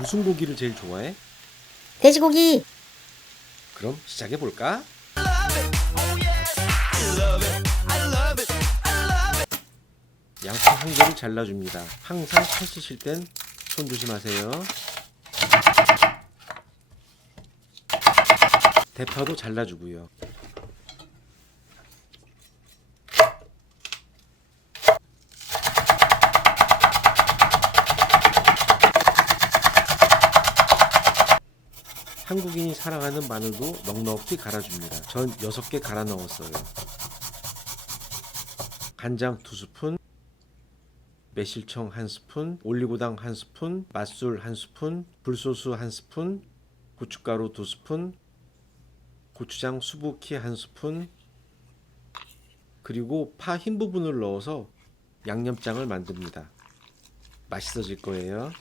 무슨 고기를 제일 좋아해? 돼지고기. 그럼 시작해볼까? 양파 한 개를 잘라줍니다. 항상 칼 씻을 땐 손 조심하세요. 대파도 잘라주고요. 한국인이 사랑하는 마늘도 넉넉히 갈아줍니다. 전 6개 갈아 넣었어요. 간장 2스푼, 매실청 1스푼, 올리고당 1스푼, 맛술 1스푼, 굴소스 1스푼, 고춧가루 2스푼, 고추장 수북히 1스푼, 그리고 파 흰 부분을 넣어서 양념장을 만듭니다. 맛있어질 거예요.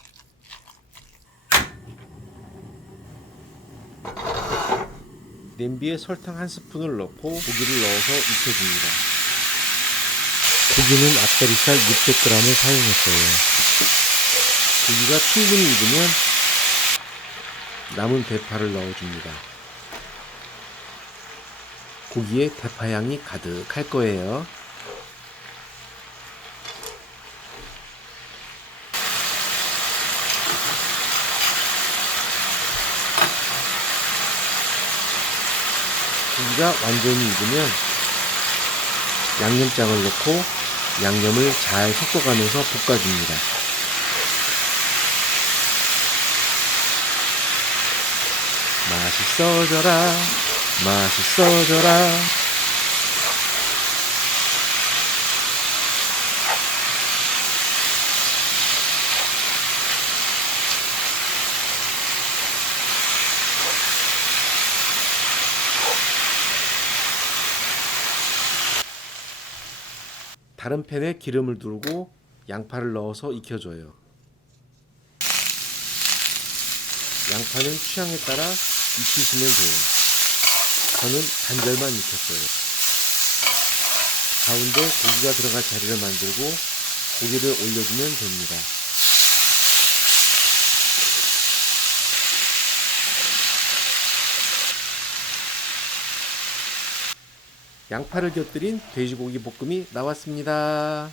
냄비에 설탕 1스푼을 넣고 고기를 넣어서 익혀줍니다. 고기는 앞다리살 600g을 사용했어요. 고기가 충분히 익으면 남은 대파를 넣어줍니다. 고기에 대파향이 가득할 거예요. 고기가 완전히 익으면 양념장을 넣고 양념을 잘 섞어가면서 볶아줍니다. 맛있어져라, 맛있어져라. 다른 팬에 기름을 두르고 양파를 넣어서 익혀줘요. 양파는 취향에 따라 익히시면 돼요. 저는 반절만 익혔어요. 가운데 고기가 들어갈 자리를 만들고 고기를 올려주면 됩니다. 양파를 곁들인 돼지고기 볶음이 나왔습니다.